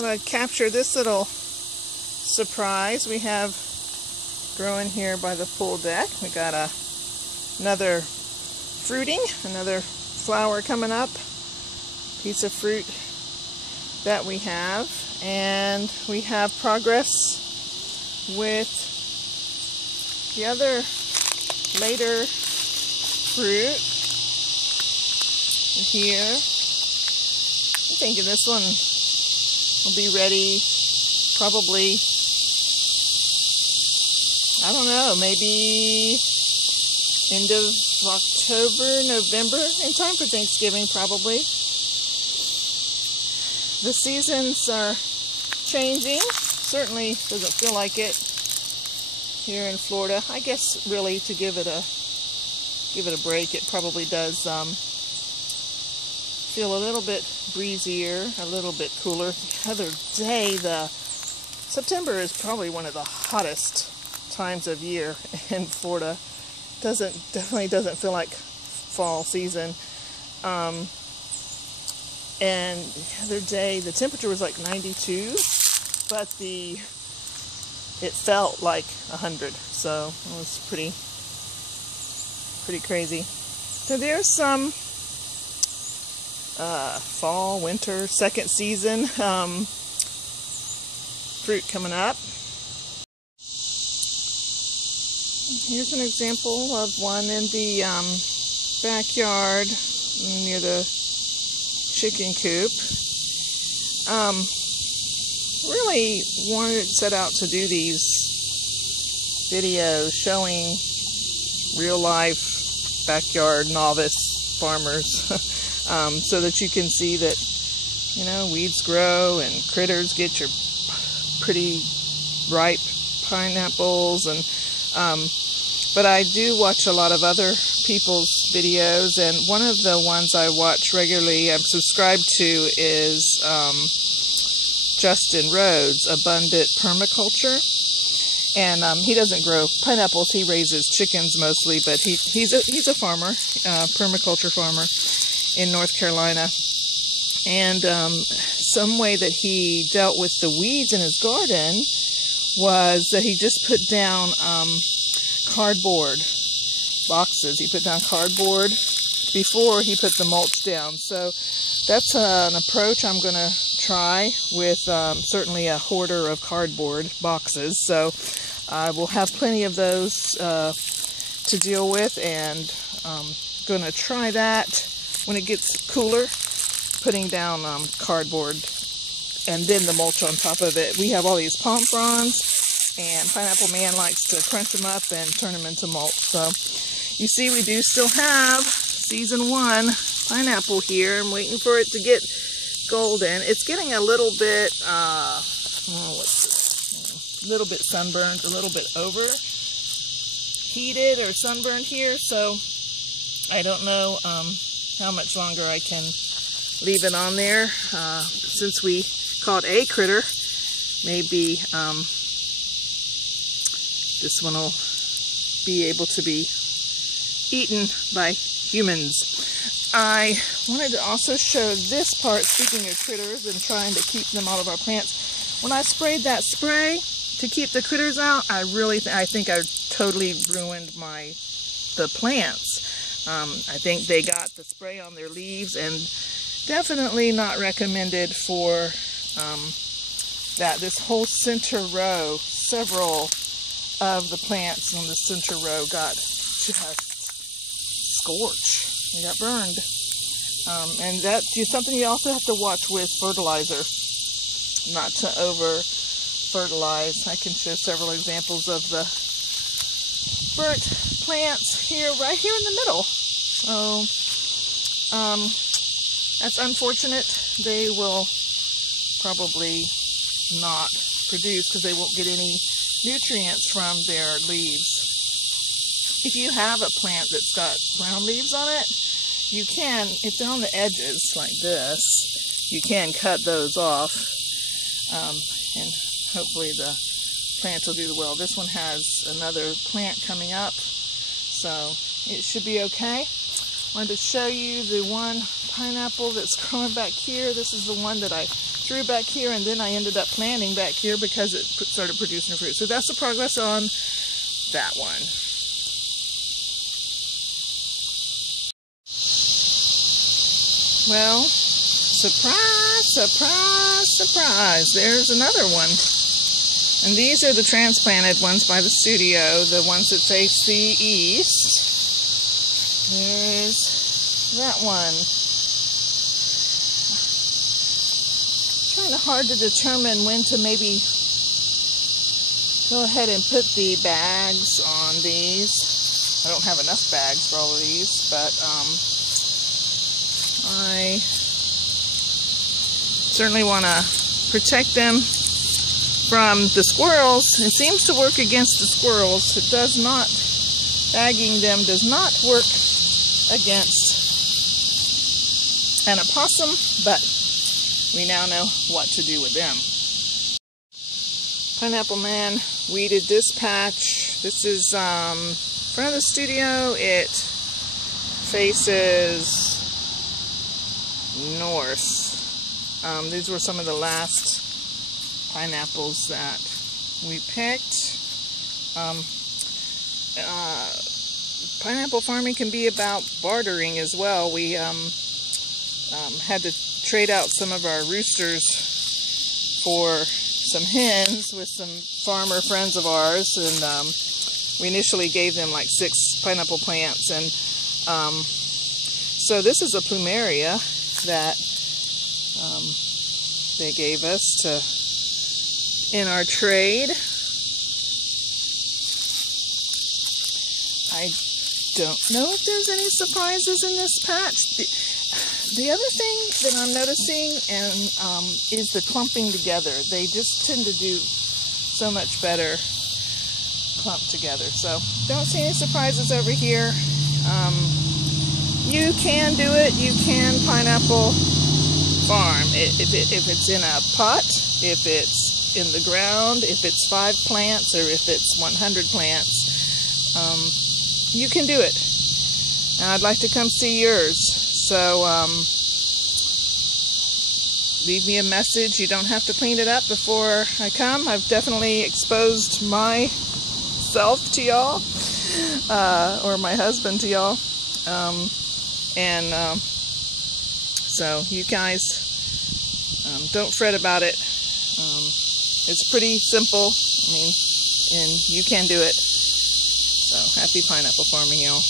thought I'd capture this little surprise we have growing here by the pool deck. We got another fruiting, another flower coming up, piece of fruit that we have, and we have progress with the other later fruit here. I'm thinking this one will be ready probably, I don't know, maybe end of October, November, in time for Thanksgiving probably. The seasons are changing. Certainly doesn't feel like it here in Florida. I guess really to give it a break, it probably does feel a little bit breezier, a little bit cooler. The other day, September is probably one of the hottest times of year in Florida. Definitely doesn't feel like fall season. And the other day the temperature was like 92, but it felt like 100, so it was pretty crazy. So there's some fall, winter, second season fruit coming up. Here's an example of one in the backyard near the chicken coop. Really set out to do these videos showing real life backyard novice farmers so that you can see that, you know, weeds grow and critters get your pretty ripe pineapples, and but I do watch a lot of other people's videos, and one of the ones I watch regularly, I'm subscribed to, is Rhodes Abundant Permaculture. And he doesn't grow pineapples, he raises chickens mostly, but he's a farmer, permaculture farmer in North Carolina. And some way that he dealt with the weeds in his garden was that he just put down cardboard boxes. He put down cardboard before he put the mulch down. So that's an approach I'm going to try with certainly a hoarder of cardboard boxes. So I will have plenty of those to deal with, and I'm going to try that when it gets cooler, putting down cardboard and then the mulch on top of it. We have all these palm fronds, and Pineapple Man likes to crunch them up and turn them into mulch. So you see, we do still have season 1 pineapple here. I'm waiting for it to get golden. It's getting a little bit, a little bit sunburned, a little bit overheated or sunburned here. So I don't know how much longer I can leave it on there. Since we caught a critter, maybe this one will be able to be eaten by humans. I wanted to also show this part, speaking of critters and trying to keep them out of our plants. When I sprayed that spray to keep the critters out, I think I totally ruined the plants. I think they got the spray on their leaves, and definitely not recommended for that. This whole center row, several of the plants on the center row got just scorched. They got burned. And that's something you also have to watch with fertilizer, not to over fertilize. I can show several examples of the burnt plants here, right here in the middle. So that's unfortunate. They will probably not produce because they won't get any nutrients from their leaves. If you have a plant that's got brown leaves on it, you can, if they're on the edges like this, you can cut those off, and hopefully the plant will do well. This one has another plant coming up, so it should be okay. I wanted to show you the one pineapple that's growing back here. This is the one that I threw back here, and then I ended up planting back here because it started producing fruit. So that's the progress on that one. Well, surprise, surprise, surprise. There's another one. And these are the transplanted ones by the studio, the ones that face the east. There's that one. Kind of hard to determine when to maybe go ahead and put the bags on these. I don't have enough bags for all of these, but I certainly want to protect them from the squirrels. It seems to work against the squirrels. It does not, bagging them does not work against an opossum, but we now know what to do with them. Pineapple Man weeded this patch. This is front of the studio. It faces north. These were some of the last pineapples that we picked. Pineapple farming can be about bartering as well. We had to trade out some of our roosters for some hens with some farmer friends of ours, and we initially gave them like 6 pineapple plants, and so this is a plumeria that they gave us in our trade. I don't know if there's any surprises in this patch. The other thing that I'm noticing is the clumping together. They just tend to do so much better clumped together. So don't see any surprises over here. You can do it. You can pineapple farm. If it's in a pot, if it's in the ground, if it's 5 plants, or if it's 100 plants, you can do it. And I'd like to come see yours. So leave me a message. You don't have to clean it up before I come. I've definitely exposed myself to y'all, or my husband to y'all. So you guys, don't fret about it. It's pretty simple. I mean, and you can do it. So happy pineapple farming, y'all.